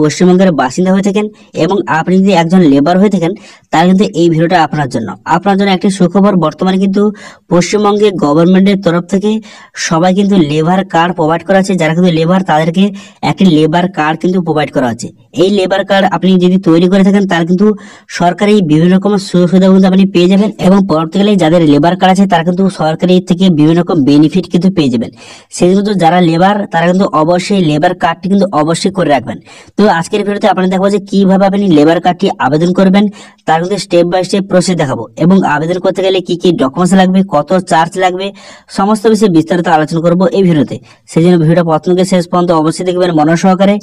পশ্চিমবঙ্গের বাসিন্দা হয়ে থাকেন এবং আপনি যদি একজন লেবার হয়ে থাকেন, তাহলে কিন্তু এই ভিডিওটা আপনার জন্য একটি সুখবর। বর্তমানে কিন্তু পশ্চিমবঙ্গে গভর্নমেন্টের তরফ থেকে সবাই কিন্তু লেবার কার্ড প্রোভাইড করা আছে। যারা কিন্তু লেবার, তাদেরকে একটি লেবার কার্ড কিন্তু প্রোভাইড করা আছে। এই লেবার কার্ড আপনি যদি তৈরি করে থাকেন, তার কিন্তু সরকারি বিভিন্ন রকম সুযোগ সুবিধা কিন্তু আপনি পেয়ে যাবেন এবং পরবর্তীকালে যাদের লেবার কার্ড আছে তারা কিন্তু সরকারি থেকে বিভিন্ন রকম বেনিফিট কিন্তু পেয়ে যাবেন। সেই জন্য যারা লেবার, তারা কিন্তু অবশ্যই লেবার কার্ডটি কিন্তু অবশ্যই করে রাখবেন। তো আজকের ভিডিওতে আপনাদের দেখাবো যে কিভাবে আপনি লেবার কার্ডটি আবেদন করবেন, তার কিন্তু স্টেপ বাই স্টেপ প্রসেস দেখাবো এবং আবেদন করতে গেলে কি কি ডকুমেন্টস লাগবে, কত চার্জ লাগবে, সমস্ত বিষয়ে বিস্তারিত আলোচনা করব এই ভিডিওতে। সেই জন্য ভিডিওটা প্রথম থেকে শেষ পর্যন্ত অবশ্যই দেখবেন মন সহকারে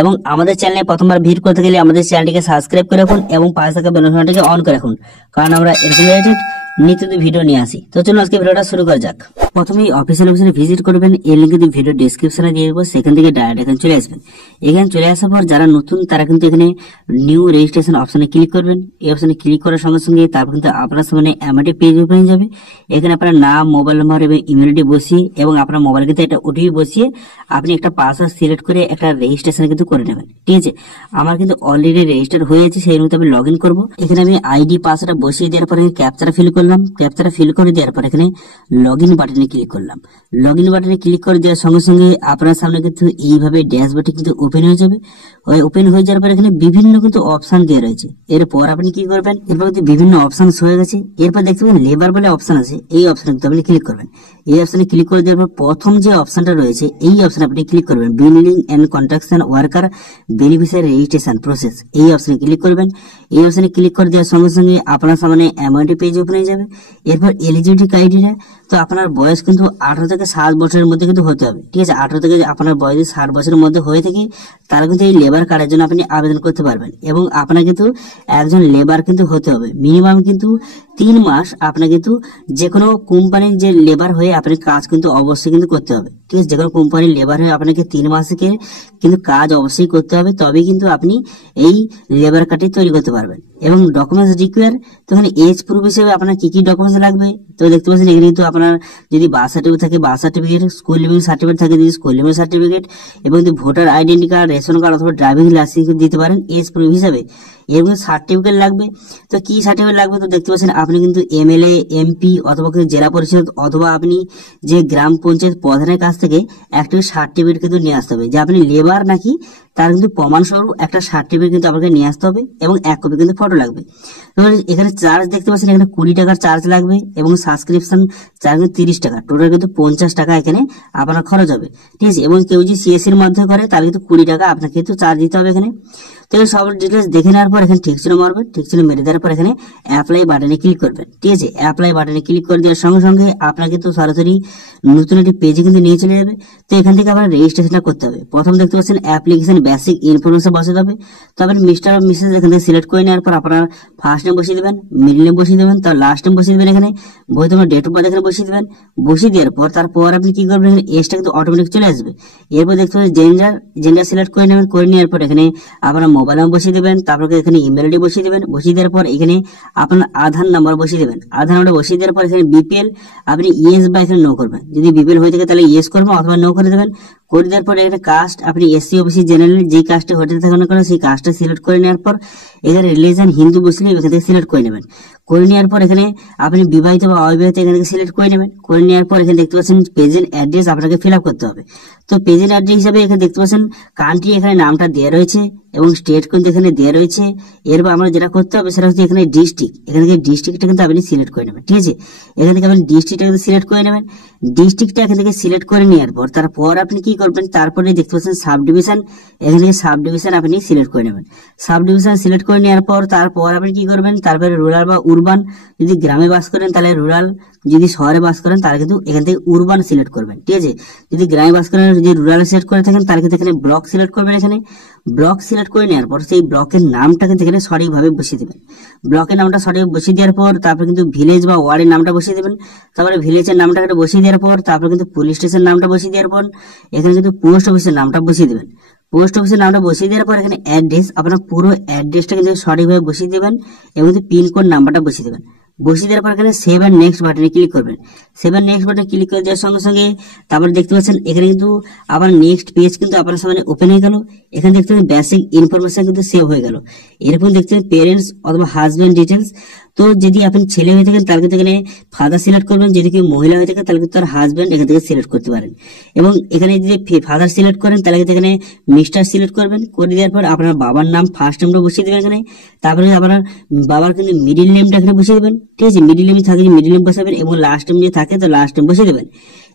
এবং আমাদের চ্যানেলে প্রথমবার ভিজিট করতে গেলে আমাদের চ্যানেলটিকে সাবস্ক্রাইব করে রাখুন এবং পাশে থাকা বেল আইকনটিকে অন করে রাখুন, কারণ আমরা এরকম রিলেটেড নিত্য ভিডিও নিয়ে আসি। তো চলুন আজকে ভিডিওটা শুরু করা যাক। প্রথমেই অফিসিয়াল ওয়েবসাইটে ভিজিট করবেন, এর লিংক কিন্তু ভিডিও ডেসক্রিপশনে দিয়ে দেবো, সেখান থেকে ডাইরেক্ট এখানে চলে আসবেন। এখানে চলে আসার পর যারা নতুন তারা কিন্তু এখানে নিউ রেজিস্ট্রেশন অপশনে ক্লিক করবেন। এই অপশনে ক্লিক করার সঙ্গে সঙ্গে তারপর কিন্তু আপনার সামনে এমআরটি পেজ ওপেন হয়ে যাবে। এখানে আপনার নাম, মোবাইল নাম্বার এবং ইমেল আইডি বসিয়ে এবং আপনার মোবাইল কিন্তু একটা ওটিপি বসিয়ে আপনি একটা পাসওয়ার্ড সিলেক্ট করে একটা রেজিস্ট্রেশন কিন্তু করে নেবেন। ঠিক আছে, আমার কিন্তু অলরেডি রেজিস্টার হয়ে আছে, সেই মতো আমি লগ ইন করবো। এখানে আমি আইডি পাসওয়ার্ডটা বসিয়ে দেওয়ার পরে ক্যাপচাটা ফিল করলাম। ক্যাপচাটা ফিল করে দেওয়ার পর এখানে লগ ইন বাটনে ক্লিক করলাম। লগ ইন বাটনে ক্লিক করে দেওয়ার সঙ্গে সঙ্গে আপনার সামনে কিন্তু এইভাবে ড্যাশবোর্ডটি কিন্তু ওপেন হয়ে যাবে। ওপেন হয়ে যাওয়ার পর এখানে বিভিন্ন কিন্তু অপশন দেওয়া রয়েছে। এরপর আপনি কি করবেন, এরপর কিন্তু বিভিন্ন অপশন হয়ে গেছে। এরপর দেখতে পাবেন লেবার বলে অপশন আছে, এই অপশনে কিন্তু আপনি ক্লিক করবেন। এই অপশনে ক্লিক করে দেওয়ার পর প্রথম যে অপশনটা রয়েছে এই অপশনে আপনি ক্লিক করবেন, building and construction worker beneficiary registration process, এই অপশনে ক্লিক করবেন। এই অপশনে ক্লিক করে দেওয়ার সঙ্গে সঙ্গে আপনার সামনে এমআরটি পেজ ওপেন হয়ে যাবে। এরপর এলিজিবিলিটি ক্রাইটেরিয়া, তো আপনার বয়স কিন্তু 18 থেকে 60 বছরের মধ্যে কিন্তু হতে হবে। ঠিক আছে, 18 থেকে আপনার বয়স 60 বছরের মধ্যে হয়ে থাকে তাহলে কিন্তু এই লেবার কার্ডের জন্য আপনি আবেদন করতে পারবেন এবং আপনার কিন্তু একজন লেবার কিন্তু হতে হবে। মিনিমাম কিন্তু 3 মাস আপনার কিন্তু যে কোনো কোম্পানির যে লেবার হয়ে আপনি কাজ কিন্তু অবশ্যই কিন্তু করতে হবে। ঠিক আছে, যে কোনো কোম্পানির লেবার হয়ে আপনাকে 3 মাসকে কিন্তু কাজ অবশ্যই করতে হবে, তবে কিন্তু আপনি এই লেবার কার্ডটি তৈরি করতে পারবেন। এবং ডকুমেন্টস রিকোয়ার, তো এখানে এজ প্রুফ হিসেবে আপনার কি কি ডকুমেন্টস লাগবে, তো দেখতে পাচ্ছেন এখানে কিন্তু আপনার যদি বার্থ সার্টিফিকেট থাকে birth certificate, school living certificate থাকে যদি স্কুল লিভিং সার্টিফিকেট, এবং যদি voter identity card, ration card অথবা ড্রাইভিং লাইসেন্স দিতে পারেন এজ প্রুফ হিসাবে। এর মধ্যে সার্টিফিকেট লাগবে, তো কি সার্টিফিকেট লাগবে, তো দেখতে পাচ্ছেন আপনি কিন্তু এমএলএ, এমপি অথবা জেলা পরিষদ অথবা আপনি যে গ্রাম পঞ্চায়েত প্রধানের কাছ থেকে একটা সার্টিফিকেট কিন্তু নিয়ে আসতে হবে যে আপনি লেবার নাকি, তার কিন্তু প্রমাণস্বরূপ একটা সার্টিফিকেট কিন্তু আপনাকে নিয়ে আসতে হবে এবং 1 কপি কিন্তু ফটো লাগবে। এখানে চার্জ দেখতে পাচ্ছেন এখানে 20 টাকার চার্জ লাগবে এবং সাবস্ক্রিপশন চার্জ 30 টাকা, টোটাল কিন্তু 50 টাকা এখানে আপনার খরচ হবে। ঠিক আছে, এবং কেউ যদি সিএসসি এর মধ্যে করে তাহলে কিন্তু 20 টাকা আপনাকে কিন্তু চার্জ দিতে হবে এখানে। তো সব ডিটেলস দেখে নেওয়ার পর এখানে ঠিক ছিল মারবেন, ঠিক ছিল মেরে দেওয়ার পর এখানে অ্যাপ্লাই বাটনে ক্লিক করবেন। ঠিক আছে, অ্যাপ্লাই বাটনে ক্লিক করে দেওয়ার সঙ্গে সঙ্গে আপনাকে কিন্তু সরাসরি নতুন একটি পেজে কিন্তু নিয়ে চলে যাবে। তো এখান থেকে আপনার রেজিস্ট্রেশনটা করতে হবে। প্রথম দেখতে পাচ্ছেন অ্যাপ্লিকেশন বেসিক ইনফরমেশন বসাতে হবে। তো আপনি মিস্টার বা মিসেস এখান থেকে সিলেক্ট করে নেওয়ার পর আপনার ফার্স্ট নেম বসিয়ে দেবেন, মিডল নেম বসিয়ে দেবেন, তার লাস্ট নেম বসিয়ে দেবেন, এখানে বইতে ডেট অফ বার্থ এখানে বসিয়ে দেবেন। বসিয়ে দেওয়ার পর তারপর আপনি কি করবেন, এখানে এজটা কিন্তু অটোমেটিক চলে আসবে। এরপর দেখতে পাচ্ছেন জেন্ডার সিলেক্ট করে নেবেন। করে নেওয়ার পর এখানে আপনার মোবাইল নাম্বার বসিয়ে দেবেন, তারপর এখানে ইমেল আইডি বসিয়ে দেবেন। বসিয়ে দেওয়ার পর এখানে আপনার আধার নাম্বার বসিয়ে দেবেন। আধার নাম্বার বসিয়ে দেওয়ার পর এখানে বিপিএল আপনি ইয়েস বা এখানে নো করবেন। যদি বিপিএল হয়ে থাকে তাহলে ইয়েস করবেন অথবা নো করে দেবেন। করে দেওয়ার পর এখানে কাস্ট আপনি এসসি ওবিসি জেনারেল যে কাস্টে হতে থাকে না কেন সেই কাস্টটা সিলেক্ট করে নেওয়ার পর এখানে রিলিজিয়ন হিন্দু মুসলিম এখান থেকে সিলেক্ট করে নেবেন। করে নেওয়ার পর এখানে আপনি বিবাহিত বা অবিবাহিত এখান থেকে সিলেক্ট করে নেবেন। করে নেওয়ার পর এখানে দেখতে পাচ্ছেন প্রেজেন্ট অ্যাড্রেস আপনাকে ফিল আপ করতে হবে। তো প্রেজেন্ট অ্যাড্রেস হিসাবে এখানে দেখতে পাচ্ছেন কান্ট্রি এখানে নামটা দেওয়া রয়েছে এবং স্টেট কিন্তু এখানে দেওয়া রয়েছে। এরপর আমরা যেটা করতে হবে সেটা হচ্ছে এখানে ডিস্ট্রিক্ট, এখান থেকে ডিস্ট্রিক্টটা কিন্তু আপনি সিলেক্ট করে নেবেন। ঠিক আছে, এখান থেকে আপনি ডিস্ট্রিক্টটা কিন্তু সিলেক্ট করে নেবেন। ডিস্ট্রিক্টটা এখান থেকে সিলেক্ট করে নেওয়ার পর তারপর আপনি কি করবেন, তারপরে দেখতে পাচ্ছেন সাব ডিভিশন, এখান থেকে সাব ডিভিশন আপনি সিলেক্ট করে নেবেন। সাব ডিভিশন সিলেক্ট করে নেওয়ার পর তারপর আপনি কি করবেন, তারপরে রুরাল বা উরবান, যদি গ্রামে বাস করেন তাহলে রুরাল, যদি শহরে বাস করেন তাহলে কিন্তু এখান থেকে উরবান সিলেক্ট করবেন। ঠিক আছে, যদি গ্রামে বাস করেন, যদি রুরাল সিলেক্ট করে থাকেন তাহলে কিন্তু এখানে ব্লক সিলেক্ট করবেন। এখানে ব্লক সিলেক্ট করে নেওয়ার পর সেই ব্লকের নামটা কিন্তু এখানে সঠিকভাবে বসিয়ে দেবেন। ব্লকের নামটা সঠিক বসিয়ে দেওয়ার পর তারপর কিন্তু ভিলেজ বা ওয়ার্ডের নামটা বসিয়ে দেবেন। তারপরে ভিলেজের নামটা বসিয়ে দেওয়ার পর তারপর কিন্তু পুলিশ স্টেশন নামটা বসিয়ে দেওয়ার পর এখানে কিন্তু পোস্ট অফিসের নামটা বসিয়ে দেবেন। পোস্ট অফিসের নামটা বসিয়ে দেওয়ার পর এখানে অ্যাড্রেস আপনার পুরো অ্যাড্রেসটা কিন্তু সঠিকভাবে বসিয়ে দেবেন এবং পিনকোড নাম্বারটা বসিয়ে দেবেন। বসিয়ে দেওয়ার পর এখানে সেভ এন্ড নেক্সট বাটনে ক্লিক করবেন। সেভেন নেক্সট বাটনে ক্লিক করে দেওয়ার সঙ্গে সঙ্গে তারপর দেখতে পাচ্ছেন এখানে কিন্তু আবার নেক্সট পেজ কিন্তু আপনার সামনে ওপেন হয়ে গেল। এখানে দেখতে পাচ্ছেন বেসিক ইনফরমেশন কিন্তু সেভ হয়ে গেল। এরপর দেখতে পাচ্ছেন পেরেন্টস অথবা হাজবেন্ড ডিটেলস। তো যদি আপনি ছেলে হয়ে থাকেন তাহলে কিন্তু এখানে ফাদার সিলেক্ট করবেন, যদি কেউ মহিলা হয়ে থাকে তাহলে কিন্তু তার হাজবেন্ড এখান থেকে সিলেক্ট করতে পারেন। এবং এখানে যদি ফাদার সিলেক্ট করেন তাহলে কিন্তু এখানে মিস্টার সিলেক্ট করবেন। করে দেওয়ার পর আপনার বাবার নাম ফার্স্ট নেমটা বসিয়ে দেবেন এখানে। তারপরে আপনার বাবার কিন্তু মিডিল নেমটা এখানে বসিয়ে দেবেন, ঠিক আছে। মিডিল নেম থাকে মিডিল নেম বসাবেন এবং লাস্ট নেম যদি থাকে তো লাস্ট নেম বসিয়ে দেবেন।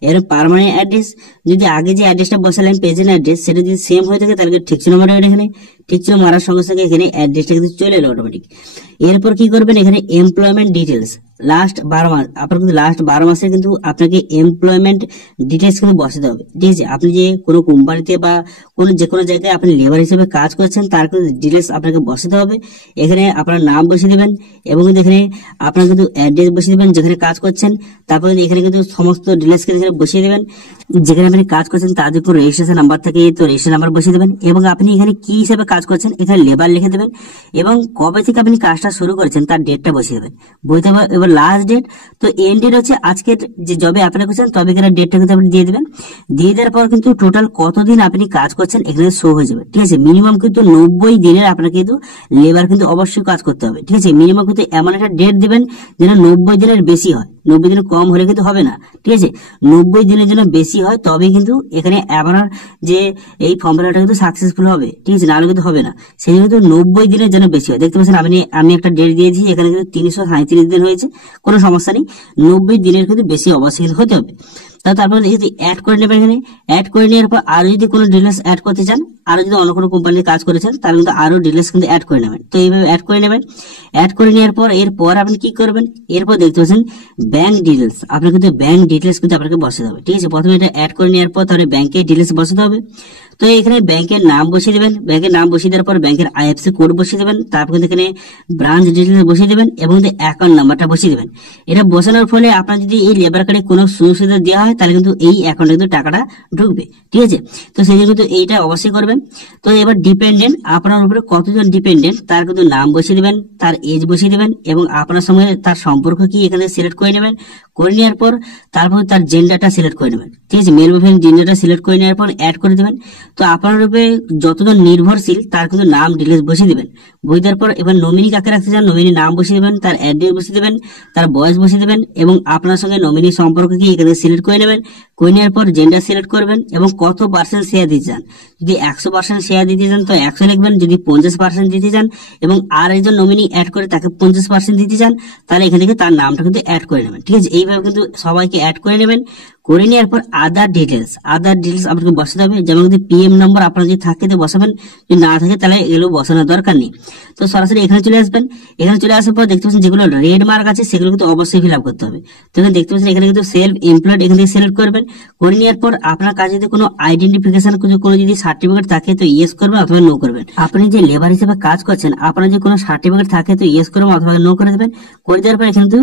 এর পার্মানেন্ট অ্যাড্রেস, যদি আগে যে অ্যাড্রেসটা বসালেন প্রেজেন্ট অ্যাড্রেস সেটা যদি সেম হয়ে থাকে তাহলে ঠিক চিহ্ন মারবেন এখানে। ঠিক চিহ্ন মারার সঙ্গে সঙ্গে এখানে অ্যাড্রেসটা কিন্তু চলে এলো অটোমেটিক। এরপর কি করবেন এখানে এমপ্লয়মেন্ট ডিটেলস লাস্ট 12 মাস, আপনার কিন্তু লাস্ট 12 মাসে কিন্তু আপনাকে এমপ্লয়মেন্ট ডিটেলস কিন্তু বসাতে হবে, ঠিক আছে। আপনি যে কোনো কোম্পানিতে বা যে কোনো জায়গায় আপনি লেবার হিসেবে কাজ করছেন তার কিন্তু ডিটেলস আপনাকে বসাতে হবে। এখানে আপনার নাম বসিয়ে দিবেন এবং এখানে আপনার কিন্তু অ্যাড্রেস বসিয়ে দিবেন যেখানে কাজ করছেন। তারপরে এখানে কিন্তু সমস্ত ডিটেলস এখানে বসিয়ে দিবেন। যেখানে আপনি কাজ করছেন তার যদি কোনো রেজিস্ট্রেশন নাম্বার থাকে তো রেজিস্ট্রেশন নাম্বার বসিয়ে দেবেন এবং আপনি এখানে কি হিসেবে কাজ করছেন এখানে লেবার লিখে দেবেন এবং কবে থেকে আপনি কাজটা শুরু করেছেন তার ডেটটা বসিয়ে দেবেন। বুঝতে পারবেন। এবার লাস্ট ডেট, তো এন্ড ডেট হচ্ছে আজকের যে জবে অ্যাপ্লাই করছেন তবে এখানে ডেটটা কিন্তু আপনি দিয়ে দেবেন। দিয়ে দেওয়ার পর কিন্তু টোটাল কতদিন আপনি কাজ করছেন এখানে শো হয়ে যাবে, ঠিক আছে। মিনিমাম কিন্তু 90 দিনের আপনাকে কিন্তু লেবার কিন্তু অবশ্যই কাজ করতে হবে, ঠিক আছে। মিনিমাম কিন্তু এমন একটা ডেট দিবেন যেন 90 দিনের বেশি হয়, 90 দিনের কম হলে কিন্তু হবে না, ঠিক আছে। 90 দিনের জন্য বেশি হয় তবে কিন্তু এখানে আপনার যে এই ফর্ম ফিলআপটা কিন্তু সাকসেসফুল হবে, ঠিক আছে, নাহলে কিন্তু হবে না। সেই জন্য কিন্তু 90 দিনের জন্য বেশি হয়। দেখতে পাচ্ছেন আমি একটা ডেট দিয়েছি, এখানে কিন্তু 337 দিন হয়েছে, কোনো সমস্যা নেই। 90 দিনের কিন্তু বেশি অবশ্যই হতে হবে। তারপর যদি অ্যাড করে নেবেন এখানে, অ্যাড করে নেওয়ার পর আরো যদি কোনো ডিটেলস অ্যাড করতে চান, আরো যদি অন্য কোনো কোম্পানিতে কাজ করেছেন তাহলে কিন্তু আরো ডিটেলস কিন্তু অ্যাড করে নেবেন। তো এইভাবে অ্যাড করে নেবেন। অ্যাড করে নেওয়ার পর এরপর আপনি কি করবেন, এরপর দেখতে পাচ্ছেন ব্যাংক ডিটেলস। আপনার কিন্তু ব্যাংক ডিটেলস কিন্তু আপনাকে বসাতে হবে, ঠিক আছে। প্রথমে এটা অ্যাড করে নেওয়ার পর তাহলে ব্যাংকের ডিটেলস বসাতে হবে। তো এখানে ব্যাংকের নাম বসিয়ে দেবেন। ব্যাংকের নাম বসিয়ে দেওয়ার পর ব্যাংকের আইএফএসসি কোড বসিয়ে দেবেন। তারপর কিন্তু এখানে ব্রাঞ্চ ডিটেলস বসিয়ে দেবেন এবং অ্যাকাউন্ট নাম্বারটা বসিয়ে দেবেন। এটা বসানোর ফলে আপনার যদি এই লেবার কার্ডে কোনো সুযোগ সুবিধা দেওয়া হয় তাহলে কিন্তু এই অ্যাকাউন্টে কিন্তু টাকাটা ঢুকবে, ঠিক আছে। তো সেই জন্য কিন্তু এইটা অবশ্যই করবেন। তো এবার ডিপেন্ডেন্ট, আপনার উপরে কতজন ডিপেন্ডেন্ট তার কিন্তু নাম বসিয়ে দেবেন, তার এজ বসিয়ে দেবেন এবং আপনার সঙ্গে তার সম্পর্ক কি এখানে সিলেক্ট করে নেবেন। করে নেওয়ার পর তারপর তার জেন্ডারটা সিলেক্ট করে নেবেন, ঠিক আছে। মেল বা ফিমেল জেন্ডারটা সিলেক্ট করে নেওয়ার পর অ্যাড করে দেবেন। তো আপনার উপরে যতজন নির্ভরশীল তার কিন্তু নাম ডিটেলস বসিয়ে দেবেন। বসিয়ে দেওয়ার পর এবার নমিনি কাকে রাখতে চান নমিনি নাম বসিয়ে দেবেন, তার অ্যাড্রেস বসিয়ে দেবেন, তার বয়স বসিয়ে দেবেন এবং আপনার সঙ্গে নমিনি সম্পর্ক কি এখানে সিলেক্ট করে নেবেন। করে নেওয়ার পর জেন্ডার সিলেক্ট করবেন এবং কত পার্সেন্ট শেয়ার দিতে চান। যদি 100% শেয়ার দিতে চান তো 100 লিখবেন, যদি 50% দিতে চান এবং আর একজন নমিনি অ্যাড করে তাকে 50% দিতে চান তাহলে এখান থেকে তার নামটা কিন্তু অ্যাড করে নেবেন, ঠিক আছে। এইভাবে কিন্তু সবাইকে অ্যাড করে নেবেন। করে নেওয়ার পর আদার ডিটেলস আপনাকে বসাতে হবে। যেমন যদি পিএম নম্বর আপনার যদি থাকে তো বসাবেন, যদি না থাকে তাহলে এগুলো বসানোর দরকার নেই। তো সরাসরি এখানে চলে আসবেন। এখানে চলে আসার পর দেখতে পাচ্ছেন যেগুলো রেড মার্ক আছে সেগুলো কিন্তু অবশ্যই ফিল আপ করতে হবে। তো এখানে দেখতে পাচ্ছেন এখানে কিন্তু সেলফ এমপ্লয়েড এখান থেকে সিলেক্ট করবেন। করে নেওয়ার পর আপনার কাছে যদি কোনো আইডেন্টিফিকেশন কোনো যদি সার্টিফিকেট থাকে তো ইয়েস করবেন অথবা নো করবেন। আপনি যে লেবার হিসেবে কাজ করছেন আপনার যে কোনো সার্টিফিকেট থাকে তো ইয়েস করবেন অথবা নো করে দেবেন। করে দেওয়ার পর এখানে কিন্তু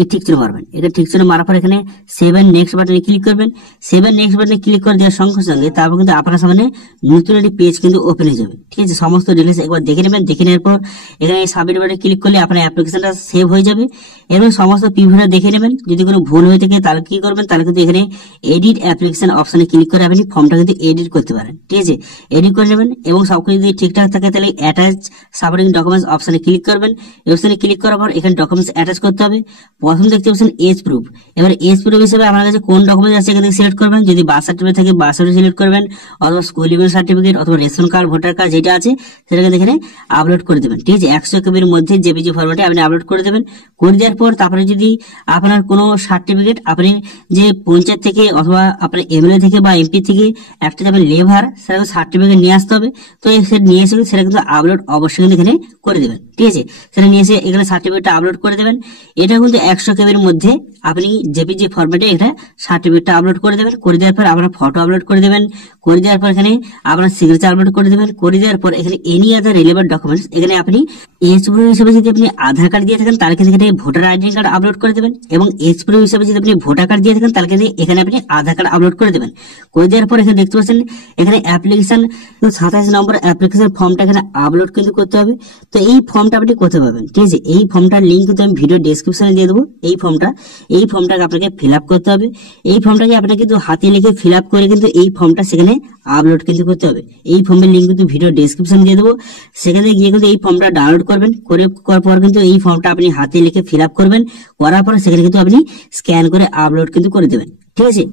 এই ঠিক চিহ্ন মারবেন। এটা ঠিক চিহ্ন মারার পর এখানে 7 নেক্সট বাটনে ক্লিক করবেন। 7 নেক্সট বাটনে ক্লিক করে দেওয়ার সঙ্গে সঙ্গে তারপর কিন্তু আপনার সামনে নতুন একটি পেজ কিন্তু ওপেন হয়ে যাবে, ঠিক আছে। সমস্ত ডিটেলস একবার দেখে নেবেন। দেখে নেওয়ার পর এখানে সাবমিট বাটনে ক্লিক করলে আপনার অ্যাপ্লিকেশনটা সেভ হয়ে যাবে এবং সমস্ত প্রিভিউটা দেখে নেবেন। যদি কোনো ভুল হয়ে থাকে তাহলে কি করবেন, তাহলে কিন্তু এখানে এডিট অ্যাপ্লিকেশন অপশনে ক্লিক করে আপনি ফর্মটা কিন্তু এডিট করতে পারেন, ঠিক আছে। এডিট করে নেবেন এবং সবকিছু যদি ঠিকঠাক থাকে তাহলে অ্যাটাচ সাবমিটিং ডকুমেন্টস অপশনে ক্লিক করবেন। এই অপশনে ক্লিক করার পর এখানে ডকুমেন্টস অ্যাটাচ করতে হবে। প্রথম দেখতে পাচ্ছেন এজ প্রুফ। এবার এজ প্রুফ হিসেবে আপনার কাছে কোন ডকুমেন্ট আছে এখান থেকে সিলেক্ট করবেন। যদি বার্থ সার্টিফিকেট থাকে বার্থ সার্টিফিকেট সিলেক্ট করবেন অথবা স্কুল ইভেন্ট সার্টিফিকেট অথবা রেশন কার্ড ভোটার কার্ড যেটা আছে সেটাকে এখানে আপলোড করে দেবেন, ঠিক আছে। 100 কেবির মধ্যে জেপিজি ফরম্যাটে আপনি আপলোড করে দেবেন। করে দেওয়ার পর তারপরে যদি আপনার কোনো সার্টিফিকেট আপনি যে পঞ্চায়েত থেকে অথবা আপনার এমএলএ থেকে বা এমপি থেকে একটা যাবেন লেবার সেটা সার্টিফিকেট নিয়ে আসতে হবে। তো সেটা নিয়ে এসে সেটা কিন্তু আপলোড অবশ্যই কিন্তু এখানে করে দেবেন, ঠিক আছে। সেটা নিয়ে এসে এখানে সার্টিফিকেটটা আপলোড করে দেবেন। এটা কিন্তু 100 কেবির মধ্যে আপনি জেপিজি ফরম্যাটে এটা সার্টিফিকেট সার্টিফিকেটটা আপলোড করে দেবেন। করে দেওয়ার পর আপনার ফটো আপলোড করে দেবেন। করে দেওয়ার পর এখানে আপনার সিগনেচার আপলোড করে দেবেন। করে দেওয়ার পর এখানে এনি আদার রিলেভেন্ট ডকুমেন্টস, এখানে আপনি এজ প্রুফ হিসেবে যদি আপনি আধার কার্ড দিয়ে থাকেন তাহলে কিন্তু এখানে ভোটার আইডেন্টি কার্ড আপলোড করে দেবেন, এবং এজ প্রুফ হিসেবে যদি আপনি ভোটার কার্ড দিয়ে থাকেন তাহলে কিন্তু এখানে আপনি আধার কার্ড আপলোড করে দেবেন। করে দেওয়ার পর এখানে দেখতে পাচ্ছেন এখানে অ্যাপ্লিকেশন 27 নম্বর অ্যাপ্লিকেশন ফর্মটা এখানে আপলোড কিন্তু করতে হবে। তো এই ফর্মটা আপনি করতে পারবেন, ঠিক আছে। এই ফর্মটার লিঙ্ক কিন্তু আমি ভিডিও ডেসক্রিপশনে দিয়ে দেবো। এই ফর্মটাকে আপনাকে ফিল আপ করতে হবে। এই ফর্মটাকে আপনাকে কিন্তু হাতে লিখে ফিল আপ করে কিন্তু এই ফর্মটা সেখানে আপলোড কিন্তু করতে হবে। এই ফর্মের লিঙ্ক কিন্তু ভিডিও ডেসক্রিপশনে দিয়ে দেবো। সেখানে গিয়ে কিন্তু এই ফর্মটা ডাউনলোড করবেন। করার পর কিন্তু এই ফর্মটা আপনি হাতে লিখে ফিল আপ করবেন। করার পর সেখানে কিন্তু আপনি স্ক্যান করে আপলোড কিন্তু করে দেবেন, ঠিক আছে।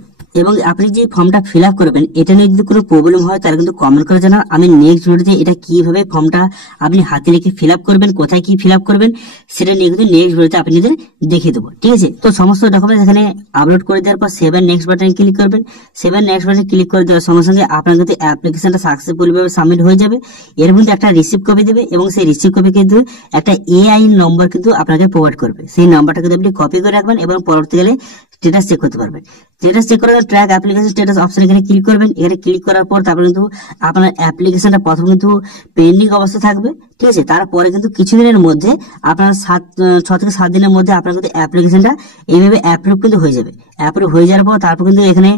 এবং আপনি যে ফর্মটা ফিল আপ করবেন এটা নিয়ে যদি কোনো প্রবলেম হয় তাহলে কিন্তু কমেন্ট করে জানান। আমি নেক্সট ভিডিওতে এটা কিভাবে ফর্মটা আপনি হাতে লিখে ফিল আপ করবেন, কোথায় কি ফিল আপ করবেন সেটা নিয়ে কিন্তু নেক্সট ভিডিওতে আপনাদের দেখিয়ে দেবো, ঠিক আছে। তো সমস্ত ডকুমেন্টস এখানে আপলোড করে দেওয়ার পর সেভ এন্ড নেক্সট বাটনে ক্লিক করবেন। সেভ এন্ড নেক্সট বাটনে ক্লিক করে দেওয়ার সঙ্গে সঙ্গে আপনার কিন্তু অ্যাপ্লিকেশনটা সাকসেসফুল ভাবে সাবমিট হয়ে যাবে। এর মধ্যে একটা রিসিভ কপি দেবে এবং সেই রিসিভ কপি কিন্তু একটা এআই নম্বর কিন্তু আপনাকে প্রোভাইড করবে। সেই নাম্বারটা কিন্তু আপনি কপি করে রাখবেন এবং পরবর্তীকালে স্ট্যাটাস চেক করতে পারবেন। স্ট্যাটাস চেক করার ট্র্যাক অ্যাপ্লিকেশন স্ট্যাটাস অপশন এখানে ক্লিক করবেন। এখানে ক্লিক করার পর তারপর কিন্তু আপনার অ্যাপ্লিকেশনটা প্রথম কিন্তু পেন্ডিং অবস্থা থাকবে, ঠিক আছে। তারপরে কিন্তু কিছুদিনের মধ্যে আপনার 6 থেকে 7 দিনের মধ্যে আপনার কিন্তু অ্যাপ্লিকেশনটা এইভাবে অ্যাপ্রুভ কিন্তু হয়ে যাবে। অ্যাপ্রুভ হয়ে যাওয়ার পর তারপর কিন্তু এখানে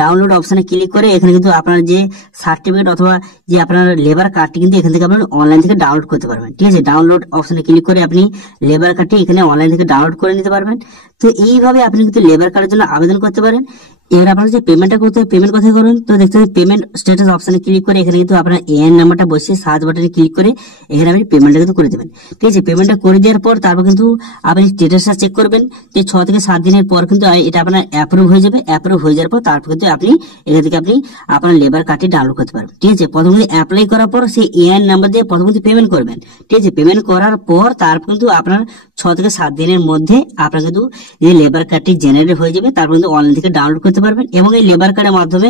ডাউনলোড অপশনে ক্লিক করে এখানে কিন্তু আপনার যে সার্টিফিকেট অথবা যে আপনার লেবার কার্ডটি কিন্তু এখান থেকে আপনার অনলাইন থেকে ডাউনলোড করতে পারবেন, ঠিক আছে। ডাউনলোড অপশনে ক্লিক করে আপনি লেবার কার্ডটি এখানে অনলাইন থেকে ডাউনলোড করে নিতে পারবেন। তো এইভাবে আপনি কিন্তু লেবার কার্ডের জন্য আবেদন করতে পারেন। এবার আপনার যে পেমেন্টটা করতে হবে, পেমেন্ট কোথায় করবেন? তো দেখতে পাবেন পেমেন্ট স্ট্যাটাস অপশনে ক্লিক করে এখানে কিন্তু আপনার এএন নাম্বারটা বসিয়ে সার্চ বাটনে ক্লিক করে এখানে আপনি পেমেন্টটা কিন্তু করে দেবেন, ঠিক আছে। পেমেন্টটা করে দেওয়ার পর তারপর কিন্তু আপনি স্ট্যাটাসটা চেক করবেন যে 6 থেকে 7 দিনের পর কিন্তু এটা আপনার অ্যাপ্রুভ হয়ে যাবে। অ্যাপ্রুভ হয়ে যাওয়ার পর তারপর কিন্তু আপনি এখান থেকে আপনি আপনার লেবার কার্ডটি ডাউনলোড করতে পারবেন, ঠিক আছে। প্রথম কিন্তু অ্যাপ্লাই করার পর সেই এএন নাম্বার দিয়ে প্রথম কিন্তু পেমেন্ট করবেন, ঠিক আছে। পেমেন্ট করার পর তারপর কিন্তু আপনার 6 থেকে 7 দিনের মধ্যে আপনার কিন্তু যে লেবার কার্ডটি জেনারেট হয়ে যাবে। তারপর কিন্তু অনলাইন থেকে ডাউনলোড করতে পারবেন এবং এই লেবার কার্ডের মাধ্যমে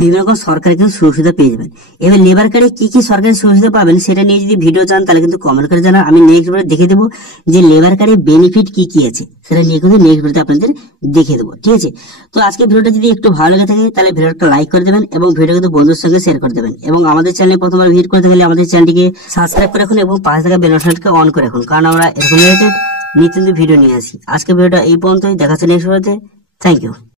বিভিন্ন রকম সরকারি কিন্তু সুবিধা পেয়ে যাবেন। এবার লেবার কার্ডে কি কি সরকারি সুবিধা পাবেন সেটা নিয়ে যদি ভিডিও চান তাহলে কিন্তু কমেন্ট করে জানান। আমি নেক্সট ভিডিও দেখে দেবো যে লেবার কার্ডে বেনিফিট কি কি আছে সেটা নিয়ে কিন্তু নেক্সট ভিডিওতে আপনাদের দেখিয়ে দেবো, ঠিক আছে। তো আজকে ভিডিওটা যদি একটু ভালো লেগে থাকে তাহলে ভিডিওটা লাইক করে দেবেন এবং ভিডিও কিন্তু বন্ধুদের সঙ্গে শেয়ার করে দেবেন। এবং আমাদের চ্যানেলে প্রথমবার ভিজিট করতে গেলে আমাদের চ্যানেলটিকে সাবস্ক্রাইব করে রাখুন এবং পাশে থাকা বেল আইকনটিকে অন করে রাখুন, কারণ আমরা এরকম রিলেটেড নিত্য ভিডিও নিয়ে আসি। আজকে ভিডিওটা এই পর্যন্তই, দেখা হচ্ছে নেক্সট ভিডিওতে। Thank you.